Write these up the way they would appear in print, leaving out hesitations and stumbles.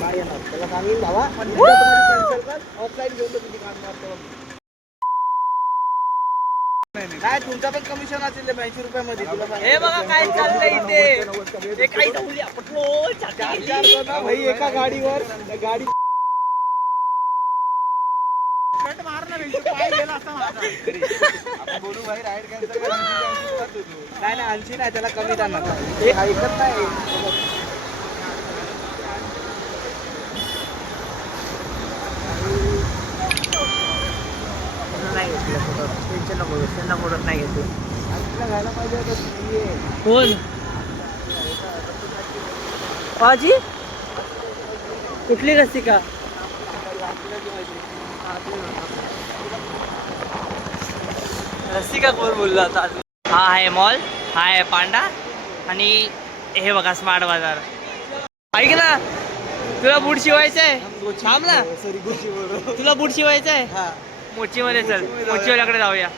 नाही येणार त्याला सांगेल भावा ऑफलाईन घेऊन तुझी काम मारतो. काय तुमचा पण कमिशन असेल 82 रुपयामध्ये तुला सांग. हे बघा काय चाललंय इथे. हे काही ढवल्या पटलो चार भाई एका गाडीवर गाडी बोलू भाई राईड कॅन्सल कर. नाही नाही 80 नाही त्याला कमी जाणार. हे ऐकत नाही. कोण आजी कुठली रसिका रसिका कोण बोलला आता. हा आहे मॉल, हा आहे पांडा आणि हे बघा स्मार्ट बाजार. ऐक ना तुला बूट शिवायचं आहे थांब ना. तुला बूट शिवायचं आहे मोचीमध्ये चल मोचीवाल्याकडे जाऊया.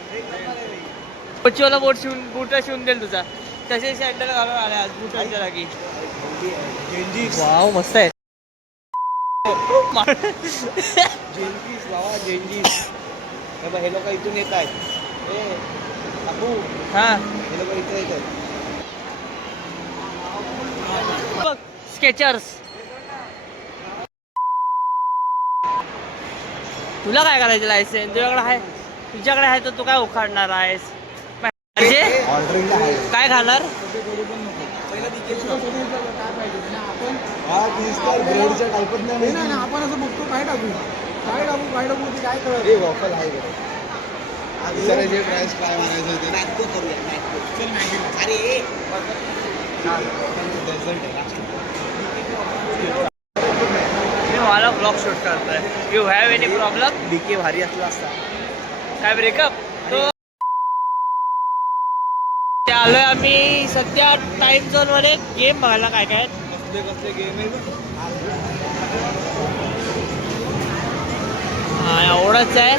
मोचीवाला बूट शिवून देईल तुझा. तसे सँडल घालून आले आज बुटांच्या जागी. वाव मस्त आहे. हे लोक इथून येत आहेत. हा हे लोक इथे येत आहेत. बघ स्केचर्स. तुला काय करायचं लायसेन्स तुझ्याकडे आहे तर तू काय उखाडणार आहेस. म्हणजे काय खाणार. आपण असं बघतो काय टाकू काय कळत वॉफल आहे. प्राइस काय म्हणायचं मला ब्लॉग शूट करतोय. You have any problem. डीके भारी असला असता काय ब्रेकअप. तो आलोय आम्ही सध्या टाइम झोन मध्ये गेम बघायला. काय काय कसले गेम आहे. हा एवढंच आहे.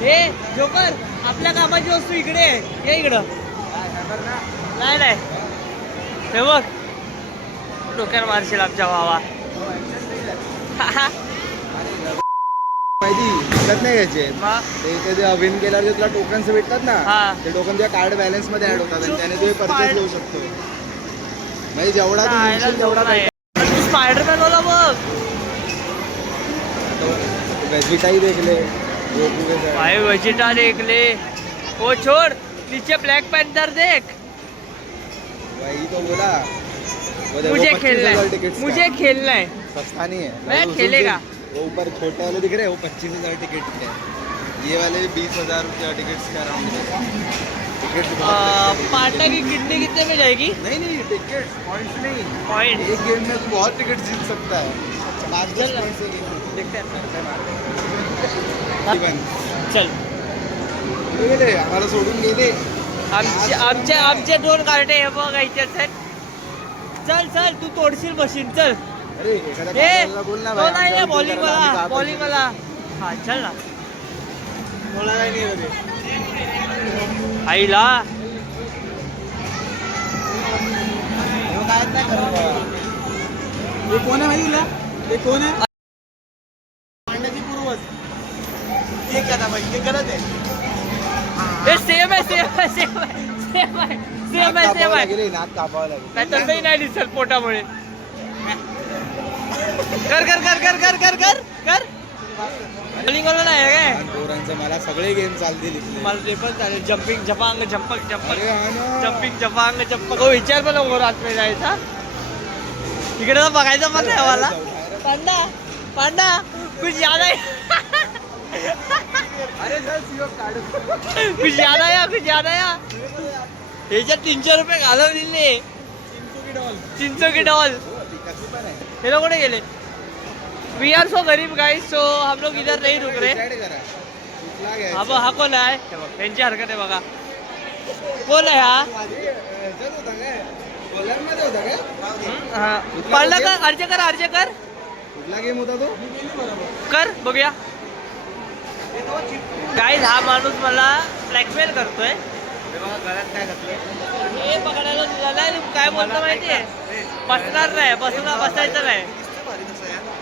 हे जोकर आपल्या कामाची वस्तू इकडे आहे. ये इकडं. नाही नाही हे बघ डोक्यावर मारशील आमच्या भावा. माहिती विकत नाही घ्यायचे ते कधी विन केल्यावर तुला टोकन्स भेटतात ना. ते टोकन तुझ्या कार्ड बॅलन्स मध्ये ऍड होतात आणि त्याने तू परचेस घेऊ शकतो. म्हणजे जेवढा तेवढा स्पायडरमॅन वाला बघ. वेजिटाई देखले भाई वेजिटा देख ले. वो छोड़ नीचे ब्लैक पैंथर देख. वही तो बोला मुझे खेलना है. सस्ता नहीं है. मैं खेलेगा. वो ऊपर छोटे वाले दिख रहे हैं वो 25,000 टिकट के. ये वाले 20,000 रुपया टिकट्स का अराउंड. पांडा की किडनी कितने में जाएगी. नहीं टिकट पॉइंट्स नहीं. पॉइंट एक गेम में तू बहुत टिकट जीत सकता है. 5-10 पॉइंट से देखते हैं. चल गेले आम्हाला सोडून गेले. आमचे 2 कार्टे हे बघ याच्यात आहेत. चल तू तोडशील मशीन. चल अरे बोल ना भाई. बॉलिंग वाला हा चल ना. बोला काय नाही आईला काय कोण आहे भाईला. ते कोण आहे पांड्याची पूर्वज. ते करा भाई ते करत आहे. सेम आहे गेले नाक कापावं लागेल. नाही तसंही नाही दिसत पोटामुळे. कर बॉलिंग वाला नाही काय. पोरांचं मला सगळे गेम चालतील इथले. मला ते पण चालेल. जम्पिंग झपांग जंपिंग झपांग झप्पक. विचार पण नको रात्री जायचा. इकडे तर बघायचं पण नाही मला. पांडा कुछ याद आहे. अरे सर कुछ याद आया. ह्याच्यात 300 रुपये घालवलेले. चिंचो की डॉल. हे लोक कुठे गेले. वी आर सो गरीब गाइस सो हम लोग इधर नहीं रुक रहे. हा कोण आहे. त्यांची हरकत आहे बघा. कोण आहे हा. पडला का. अर्ज कर. कुठला गेम होता तो. कर बघूया. गाइस हा माणूस मला ब्लॅकमेल करतोय. घरात काय घातलंय हे पकडायला काय बोलतो माहितीये. बसणार नाही. बसायचं नाही.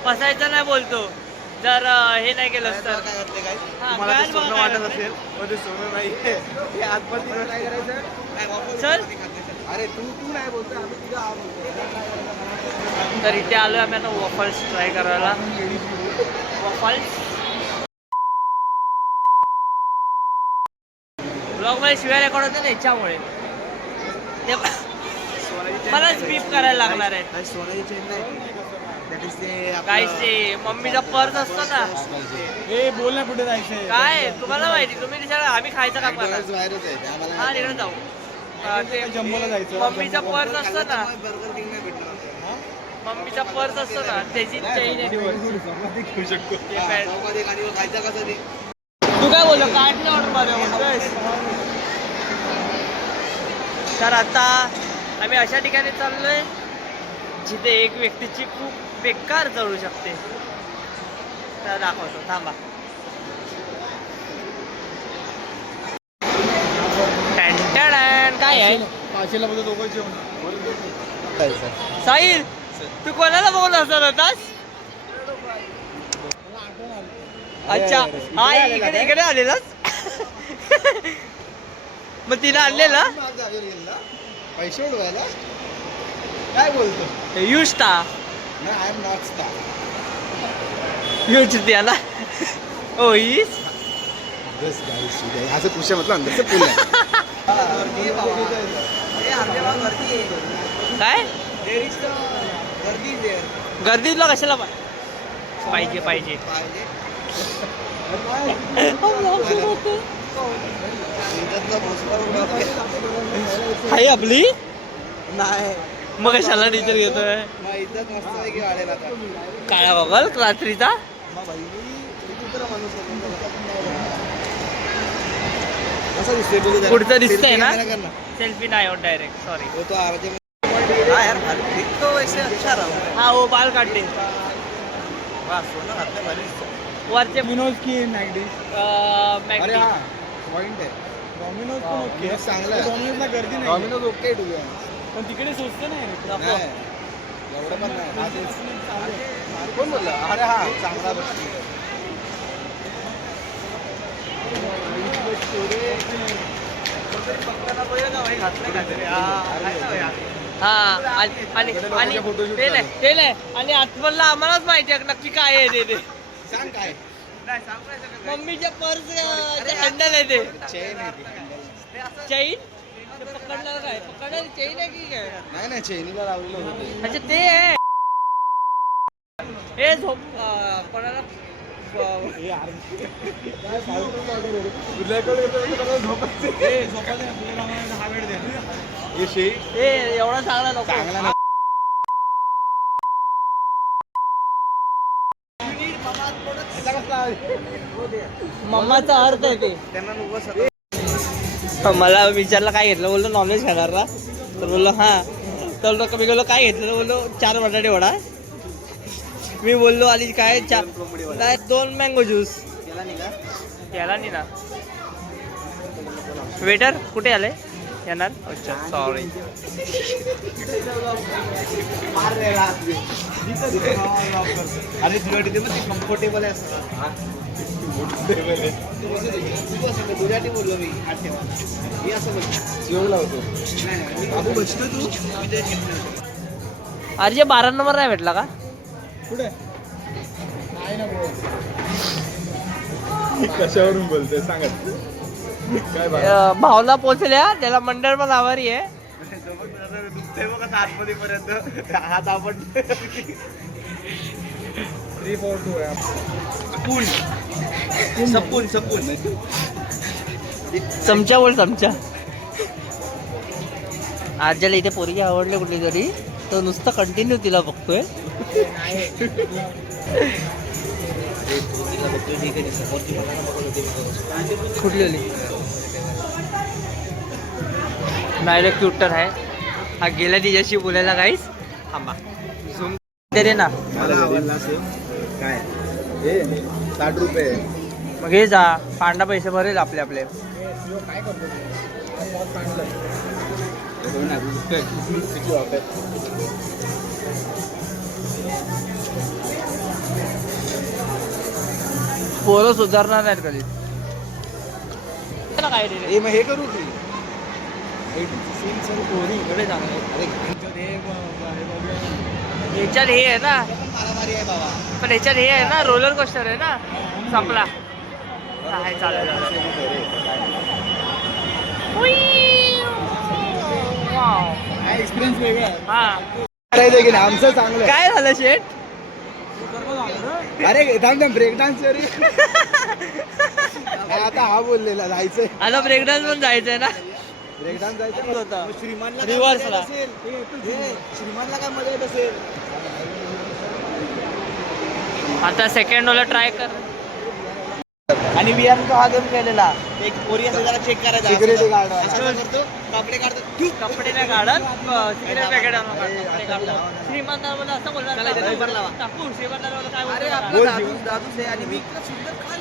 फसायचं नाही बोलतो जर हे नाही केलं तर मला ते सोनं वाटत असेल पण ते सोनं नाही हे आतमध्ये काय करायचं चल अरे तू नाही बोलतो आम्ही तुझा तर इथे आलोय आम्ही आता वॉफल्स ट्राय करायला वॉफल्स ब्लॉग मध्ये शिवाय रेकॉर्ड होते ना याच्यामुळे मलाच बीप करायला लागणार आहे सोन्याची चेन नाही काय ते मम्मीचा पर्स असतो ना हे बोल ना कुठे जायचंय काय तुम्हाला माहिती तुम्ही विचारा आम्ही खायचं काम करणार बाहेरच आहे ते आम्हाला हा तिकडे जाऊ ते जम्बोला जायचं मम्मीचा पर्स असतो ना मम्मीचा पर्स असतो ना त्याची चेन आहे घेऊ शकतो ते पॅन्ट. तू काय बोललो कार्डने ऑर्डर मारूया म्हणतोय तर आता आम्ही अशा ठिकाणी चाललोय जिथे एक व्यक्तीची खूप बेकार जळू शकते तर दाखवतो थांबा टॅन काय आहे पाचशेला बघतो दोघं जेवण साहिल तू कोणाला बघून असणार होतास अच्छा हा इकडे इकडे आलेलास मग तिला आणलेला पैसे उडवायला काय बोलतो यू स्टार नाही I am not star you त्याला ओ इस बस असं पुष्या म्हटलं अंदर पुल काय गर्दीला कशाला पाहिजे पाहिजे हाय आपली नाही मग कशाला टीचर घेतोय इज्जत मस्त आहे की वाढेल आता काळा बघल रात्रीचा कसा दिसतोय तुझं पुढचं दिसतंय ना सेल्फी नाही होत डायरेक्ट सॉरी वो तो आरजे हाँ यार दिख तो वैसे अच्छा रहा हा वो बाल काढले वाह सोना हाथ में भरी वरचे डॉमिनोज की मॅगडी अरे मॅगडी हाँ पॉइंट है डॉमिनोज हा, पण ओके Domino's चांगलं आहे. डॉमिनोजला गर्दी नाही डॉमिनोज ओके टू बी पण तिकडे स्वस्त नाही नाही एवढं पण नाही हा तेच कोण बोललं अरे हा चांगला बघ हा आणि ते नाही आणि आतमधला आम्हालाच माहिती आहे नक्की काय आहे ते सांग काय मम्मीच्या पर्स हँडल आहे ते चेन आहे चैन पकडणार काय पकडणार चैन आहे की काय नाही नाही चेनीला लावलेलं होतं ते. अच्छा ते आहे हे झोप कोणाला हा वेळ द्या हे शे हे एवढा चांगला नको चांगला नाही. मम्माचा अर्थ आहे ते त्यांना नको सगळं मला विचारलं काय घेतलं बोललो नॉनव्हेज खाणार ना तर बोललो हां तर बोललो मी बोललो काय घेतलं बोललो 4 बटाटे वडा मी बोललो आणि काय 2 मँगो ज्यूस त्याला नाही ना वेटर कुठे आले येणार अच्छा सॉरी आणि तुला तिथे पण कम्फर्टेबल आहे असं तुझ्यासाठी बोललो मी मी असं बोलतो होतो बाबू बसतो तू अरे जे 12 नंबर नाही भेटला का कुठे नाही ना bro. कशावरून बोलतोय सांगा काय भावना पोचल्या त्याला मंडळ पण आभारी आहे दुखतंय बघ आता आतमध्ये पर्यंत हात आपण 342 आहे सपून सपून चमचा बोल चमचा आज्याला इथे पोरगी आवडली कुठली तरी तो नुसतं कंटिन्यू तिला बघतोय कुठली डायरेक्ट ट्विटर आहे हा गेला तिच्याशी बोलायला काहीच थांबा झूम दे ना मला आवडला असेल काय हे 60 रुपये मग हे जा पांडा पैसे भरेल आपले आपले काय करतो पोरं सुधारणार नाहीत कधी. काय रे हे मग हे करू की सीन सर कोणी एवढे चांगले. अरे ह्याच्यात हे आहे ना, मारामारी आहे बाबा. पण ह्याच्यात हे आहे ना, रोलर कोस्टर आहे ना, संपला. काय चालेल. काय एक्सपिरियन्स वेगळा आहे. हा करायचं की नाही आमचं चांगलं आहे. काय झालं शेट? अरे थांब थांब ब्रेक डान्स आता हा बोललेला जायचंय आता ब्रेक डान्स पण जायचंय ना. ब्रेक डान्स जायचं होतं. श्रीमानला काय Reverse मजा ला. येत असेल? श्रीमानला काय मजा येत असेल? आता सेकंड वाला ट्राय कर. आणि विआर हा गेम केलेला एक पोरी असं जरा चेक करायचा सिक्युरिटी गार्ड करतो कपडे काढतो कपडे नाही काढत, सिगरेट पॅकेट कपडे काढतो. श्रीमंताला असं बोलणार टाकू श्रीमंताला काय बोलतो? दादूस आहे आणि मी इतका सुंदर खान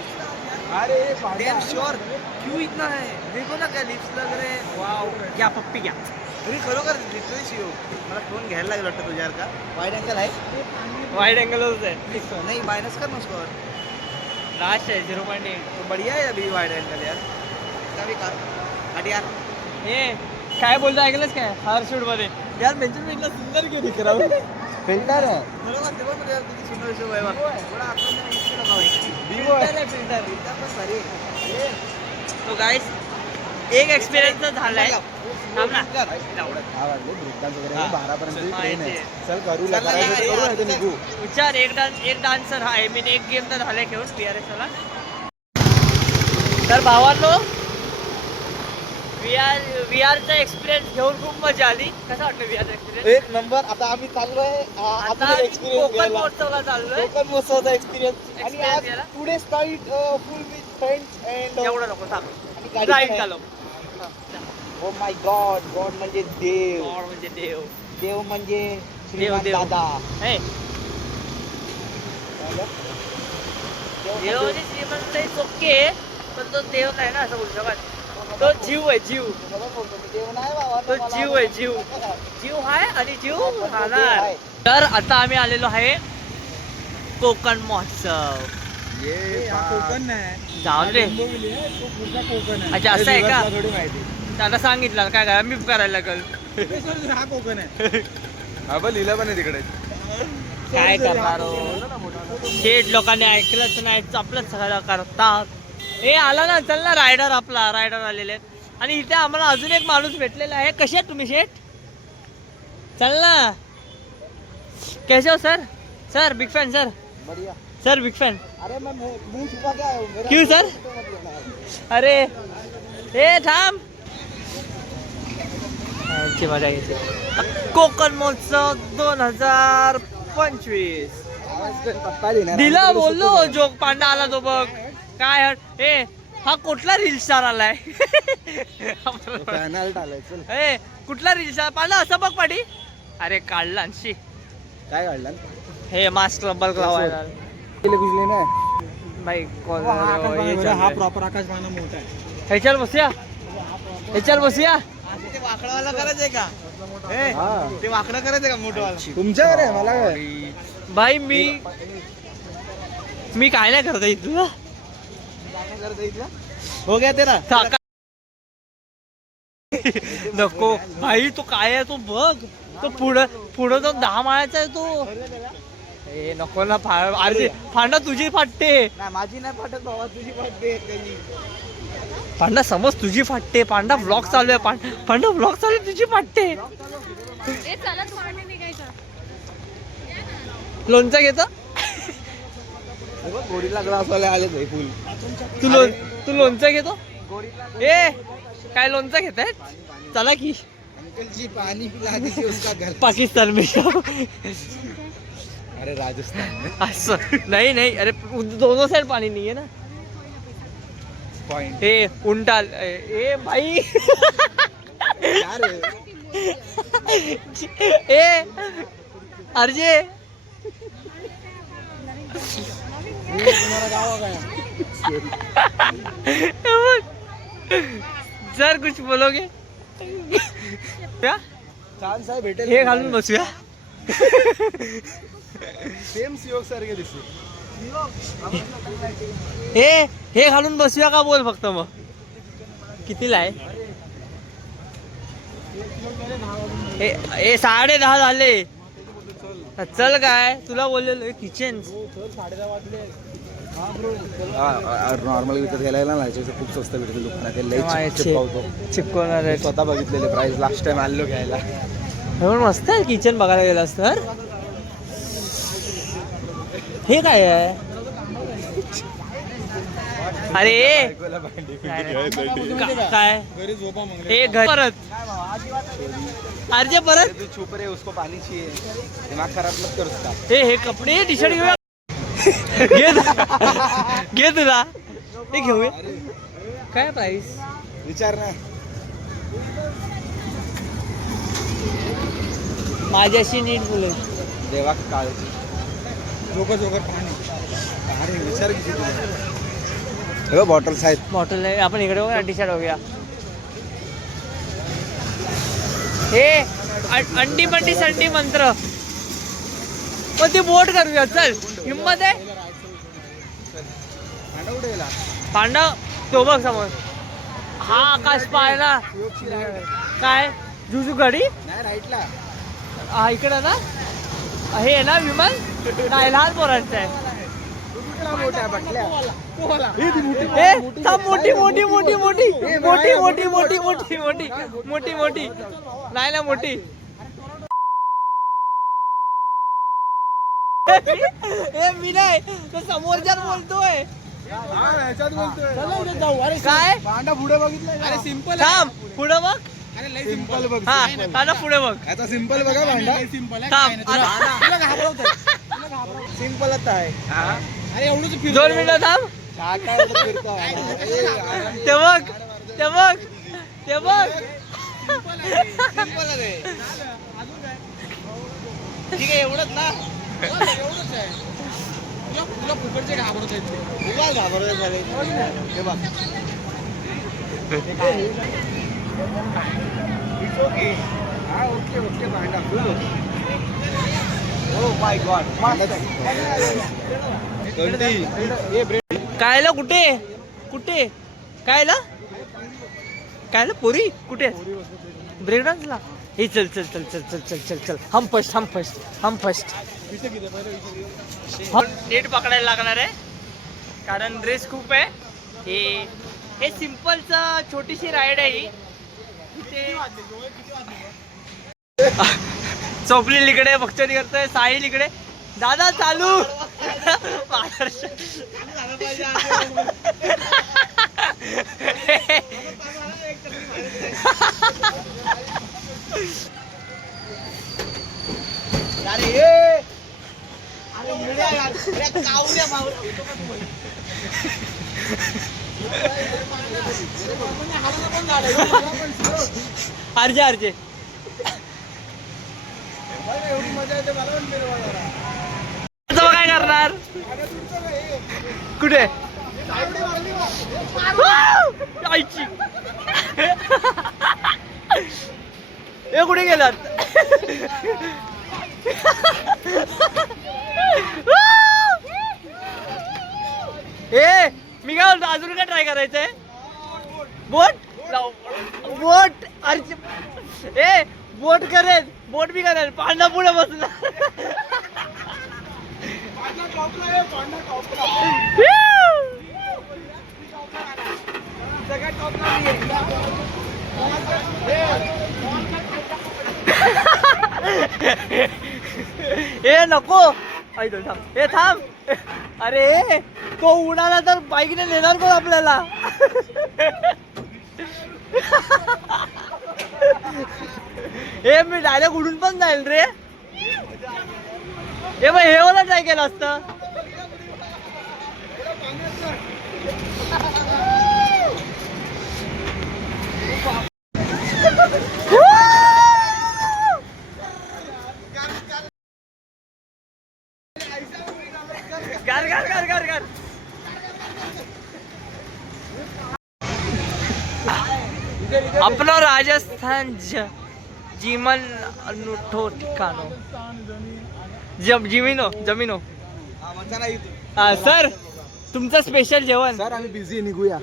अरे डॅम श्योर क्यों इतना है देखो ना क्या लिप्स लग रहे हैं वाव घ्या पप्पी घ्या. अरे खरोखर लिटरली शिव मला फोन घ्यायला लागला वाटतं तुझ्यावर का वाईड अँगल आहे वाईड अँगलच आहे. नहीं माइनस कर ना उसको और लास्ट आहे 0.8. तो बढ़िया है अभी वाइड एंगल यार कभी का हट यार हे काय बोलतो ऐकलंच काय हर शूट मध्ये? यार बेंचमेंटला सुंदर क्यों दिख रहा हूँ? फिल्टर है बरोबर ते बघ यार किती सुंदर दिसतो भाई थोडा आपण मिक्स नका भाई विवो आहे फिल्टर. फिल्टर पण भारी आहे तो गाइस एक एक्सपिरियन्स झालाय. थांब ना. आवडले ब्रेक डान्स वगैरे हा. 12 पर्यंत ट्रेन माहिती आहे आहे. चल करू चल ना, करायचं तर करू यार, नाही तर निघू विचार एक डान्सर आहे मी एक गेम तर झालाय खेळून PRS ला. तर भावांनो VR चा एक्सपिरियन्स घेऊन खूप मजा आली. कसा वाटतं VR चा एक्सपिरियन्स? एक नंबर आता आम्ही चाललोय आता कोकण महोत्सवला चाललोय. कोकण महोत्सवाचा एक्सपिरियन्स आणि Experience आज याला? Today start full with friends and एवढं नको थांब. गाडी राईट पण आहे. चालव. ओ माय गॉड गॉड म्हणजे देव गॉड म्हणजे देव. देव म्हणजे देव श्रीमान देव. दादा हे देव म्हणजे म्हणजे श्रीमंत इज ओके, पण तो देव नाही ना असं बोलू शकत. तो जीव आहे जीव. देव नाही बाबा तो जीव आहे जीव. जीव आहे आणि जीव राहणार. तर आता आम्ही आलेलो आहे कोकण महोत्सव. कोकण नाही जाऊ दे. डोंबिवली आहे, तो पुढचा कोकण आहे. अच्छा, असं आहे का? मला थोडी माहिती त्याला सांगितलं काय काय मी करायला लागल. ते सर हा कोकण आहे हा पण लिहिलं पण आहे तिकडे काय करणार शेठ लोकांनी ऐकलंच नाही आपलंच सगळं करतात. हे आला ना चल ना रायडर आपला रायडर आलेले आहेत. आणि इथे आम्हाला अजून एक माणूस भेटलेला आहे. कसे आहेत तुम्ही शेठ? चल ना. कैसे हो sir? Sir big fan sir. बढ़िया सर बिग फॅन. अरे मैं मुंह छुपा क्या है मेरा क्यों सर? अरे हे थांब. याची मजा घ्यायची. कोकण महोत्सव 2025 पप्पा देणार दिला बोललो जोक पांडा आला तो बघ काय. ए हा कुठला रील स्टार आलाय? पॅनल टालायचं ए कुठला रील स्टार पांडा असं बघ पाठी. अरे काढला आणशी काय काढलं हे मास्क रबर लावायला केले कुठले नाही भाई हा प्रॉपर आकाश भाना मोठा आहे. ह्याच्यावर बसूया ह्याच्यावर बसूया. ते वाकडावाला करायचंय का हा. ते वाकडं करायचंय का मोठवाला तुमच्याकडे आहे मला काय भाई मी काय नाही करत तुला. हो गया तेरा नको भाई तो काय आहे तो बघ. तो पुढं तो 10 माळ्याचा आहे तो. ए नको ना अरे फांडा तुझी फाटते. नाही माझी नाही फाटत बाबा तुझी फाटते पांडा समज तुझी फाटते. पांडा ब्लॉग चालू आहे. पांडा ब्लॉग चालू आहे तुझी फाटते. लोणचं घेतो गोडीला ग्लास वाले आले भाई फुल तू लोणचं घेतो. ए काय लोणचं घेत आहेत? चला की अंकल जी पानी पिला दीजिए उसका घर पाकिस्तान में जाओ. अरे राजस्थान में असं नाही अरे दोनों साइड पाणी नाही आहे ना. पॉइंट हे उंटा ए भाई ए अर्जे तुम्हाला गावा काय जर कुछ बोलोगे क्या चान्स आहे भेटेल हे घालून बसूया. सेम सियोग सारखे दिसते हे घालून बसूया का बोल फक्त मग कितीला आहे हे 10:30 झाले चल काय तुला बोललेलो किचन नॉर्मल विकत घ्यायला ना खूप स्वस्त भेटते दुकानात चिपकवणार आहे स्वतः बघितलेले प्राइस लास्ट टाइम आलो घ्यायला मस्त आहे किचन बघायला गेलास तर हे काय आहे अरे काय हे घर परत अर्जे परत तू चुप रे उसको पाणी चाहिए दिमाग खराब मत कर उसका हे कपडे टी शर्ट घेऊया घे तुला हे घेऊया काय प्राइस विचार ना माझ्याशी नीट बोल देवा काळजी जोकर पाणी अरे विचार किती तुला बॉटल्स आहेत बॉटल आहे आपण इकडे बघा टी शर्ट बघूया हे अंडी मंडी संडी मंत्र पण ती बोट करूया चल हिम्मत आहे पांडव तो बघ समोर हा आकाश पाहिला काय जुजू गाडी नाही राईटला हा इकडं ना हे आहे ना विमान नाही लहान पोरांचं आहे मोठी मोठी मोठी मोठी मोठी मोठी मोठी मोठी मोठी मोठी मोठी नाही ना मोठी मी नाही तो समोरच्यात बोलतोय काय पांडा पुढे बघितलं अरे सिंपल थांब पुढे बघ सिंपल बघ हा आता पुढे बघ आता सिंपल बघा भांडा थांब सिंपलच आहे अरे एवढंच 2 मिनिटं थांब ते बघ ते बघ ते बघ ठीक आहे एवढंच ना एवढंच आहे तुला फुकटचे घाबरत आहेत हे बघ ओके ओके भांडा ओ माय गॉड कायला कुठे कुठे कायला कायला पोरी कुठे ब्रेक डान्सला हे चल चल चल चल चल चल चल चल हम फर्स्ट नीट पकडायला लागणार आहे कारण ड्रेस खूप आहे हे सिम्पलचं छोटीशी राईड आहे ही चोपली इकडे भक्चरी करतोय साहिल इकडे दादा चालू अर्जे अर्जे एवढी मजा येते मला काय करणार कुठे आईची हे कुठे गेलात ए मी काय बोलतो अजून काय ट्राय करायचंय बोट अरे ए बोट करेल बोट बी करेल पांडा पुढे बसला ए नको थांब ए थांब अरे तो उडाला तर बाईकने नेणार कोण आपल्याला हे मी डायरेक्ट उडून पण जाईल रे हे बाई हे मला ट्राय केलं असतं अपनो राजस्थान जीवन अनूठो ठिकानो जमीनो सर तुमचं स्पेशल जेवण. सर आम्ही बिझी निघूया.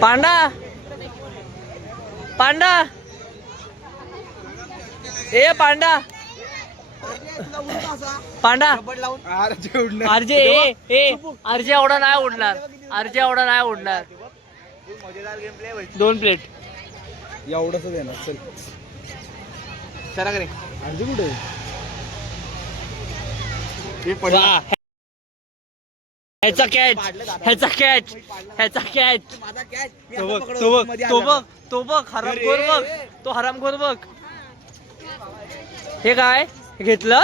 पांडा पांडा ए पांडा पांडा आरजे आरजे एवढा नाही उडणार. आरजे एवढा नाही उडणार. 2 प्लेट एवढंच देणार. चल चला करे आणखी कुठे ह्याचा कॅच ह्याचा कॅच ह्याचा कॅच. तो बघ हरामखोर बघ. तो हरामखोर बघ. हे काय घेतलं?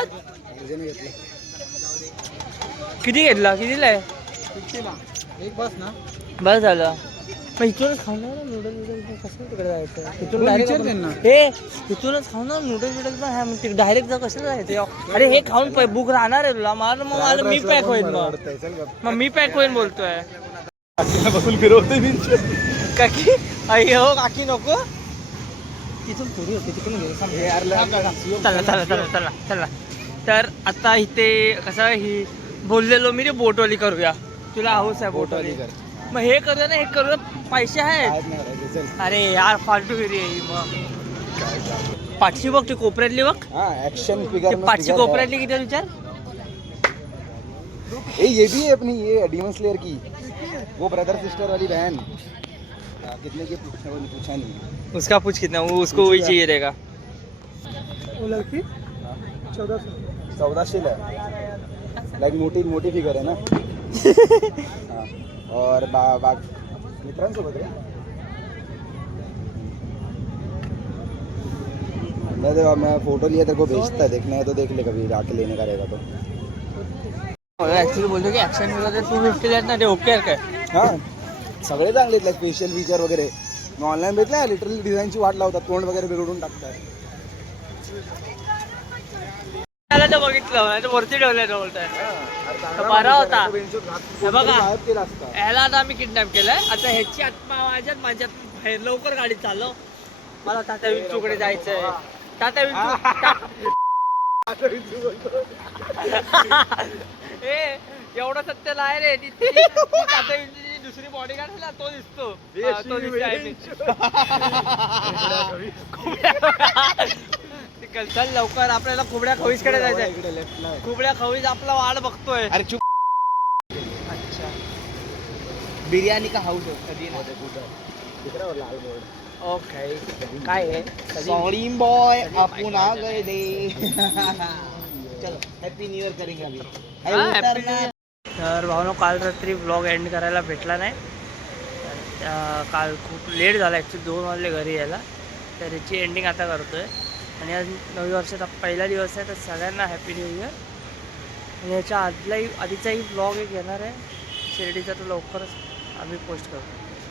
किती घेतला? कितीला आहे? एक बस ना. बस झालं. मग इथूनच खाऊ ना नूडल कसं तिकडे जायचं? इथून डायरेक्ट हे इथूनच खाऊ ना नूडल पण डायरेक्ट जा कसं जायचं? अरे हे खाऊन बुक राहणार आहे तुला. मला मी पॅक होईल. मग मी पॅक होईल बोलतोय. काकी अय्यो काकी नको. तिथून थोडी होती तिकडून चला चला चला चला चला. तर आता इथे कसं ही बोललेलो मी रे बोटवाली करूया. तुला हौस आहे बोटवाली. मग हे करूया ना. हे करूया. पैसे आहेत. अरे यार फालतूगिरी आहे मग. पाठची बघ ती कोपऱ्यातली बघ. एक्शन फिगर पाठची कोपऱ्यातली किती विचार. ये भी है अपनी ये डीमन स्लेयर की वो ब्रदर सिस्टर वाली बहन. कितने की पूछा नहीं. उसका पूछ कितना. वो उसको वही चाहिए रहेगा. वो लड़की 1400 लाइक मोठी मोठी फिगर आहे ना. हाँ. और मित्रांसोबत रे. मैं फोटो लिया तेरे को भेजता है. देखना है तो देख ले कभी आके लेने का रहेगा तो. ऍक्च्युली बोलतो की ऍक्शन वगैरे 250 आहेत ना ते ओके आहे काय. हां सगळे चांगले आहेत. स्पेशल फीचर वगैरे मी ऑनलाईन भेटलं. लिटरली डिझाईनची वाट लावतात. तोंड वगैरे बिघडून टाकतात. त्याला तर बघितलं नाही तर वरती ठेवलं बोलताय. बरा होता. हे बघा ह्याला आता आम्ही किडनॅप केलंय. आता ह्याची आत्मा माझ्यात बाहेर लवकर गाडी चालव. मला तात्या विंचूकडे जायचंय. तात्या विंचू ए एवढं सत्य नाही रे. ती तात्या विंचूची दुसरी बॉडी गार्ड ना तो दिसतो. तो चल लवकर आपल्याला खुबड्या खवीसकडे जायचंय. खुबड्या खवीस आपला वाट बघतोय. अरे चुप. अच्छा बिर्याणी का हाऊस कधी लाल बोर्ड. ओके काय आहे. सॉरी बॉय आपण आ गए दे. चलो हॅपी न्यू इयर करेंगे अभी. तर भावनो काल रात्री ब्लॉग एंड करायला भेटला नाही. काल खूप लेट झाला ॲक्च्युली. 2 वाजले घरी यायला. तर याची एंडिंग आता करतोय. आणि आज नवीन वर्षाचा पहिला दिवस आहे. तर सगळ्यांना हॅपी न्यू इयर. आणि याच्या आधीचाही ब्लॉग एक येणार आहे शिर्डीचा. तो लवकरच आम्ही पोस्ट करतो.